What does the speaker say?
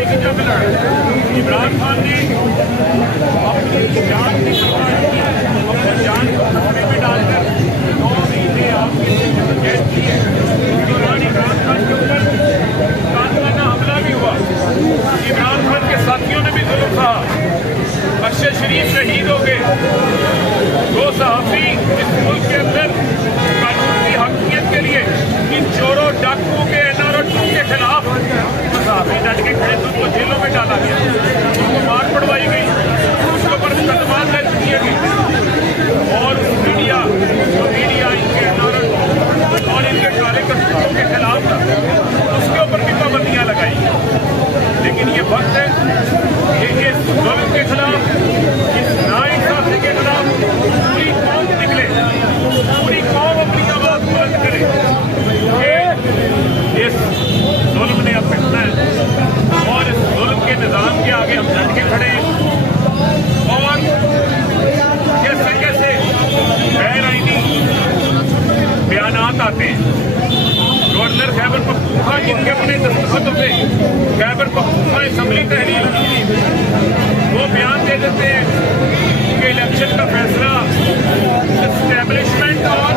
आज़ादी की जंग लड़ा। इमरान खान ने अपनी जान की परवाह की, अपनी जान को खतरे में डालकर 9 महीने आपके लिए कैद की है। इस दौरान इमरान खान के ऊपर कातिलाना हमला भी हुआ। इमरान खान के साथियों ने भी जुल्म सहा। अरशद शरीफ शहीद हो गए। 2 सहाफ़ी इस मुल्क के अंदर कानून की हकीकत के लिए इन चोरों डाकुओं के NRO के खिलाफ सहाफ़ी डट के खड़े थे, उनको जेलों में डाला गया, उनको मार पड़वाई गई, उसके ऊपर मुकदमा दर्ज किए गए और मीडिया इनके NRO और इनके कार्यकर्ताओं के खिलाफ था, उसके ऊपर भी पाबंदियां लगाई। लेकिन ये वक्त है कि इस जुल्म के खिलाफ, इस नाइंसाफी के खिलाफ पूरी कौम निकले, पूरी कौम अपनी आवाज बुलंद करे कि इस जुल्म ने अब मिटना है और इस जुल्म के निजाम के आगे हम डट के खड़े हैं। और कैसे कैसे गैर आईनी बयानात आते हैं। गवर्नर खैबर पख्तूनख्वा जिनके अपने दस्तखतों पे खैबर पख्तूनख्वा असम्बली तहरीर वो बयान दे देते हैं कि इलेक्शन का फैसला एस्टेब्लिशमेंट और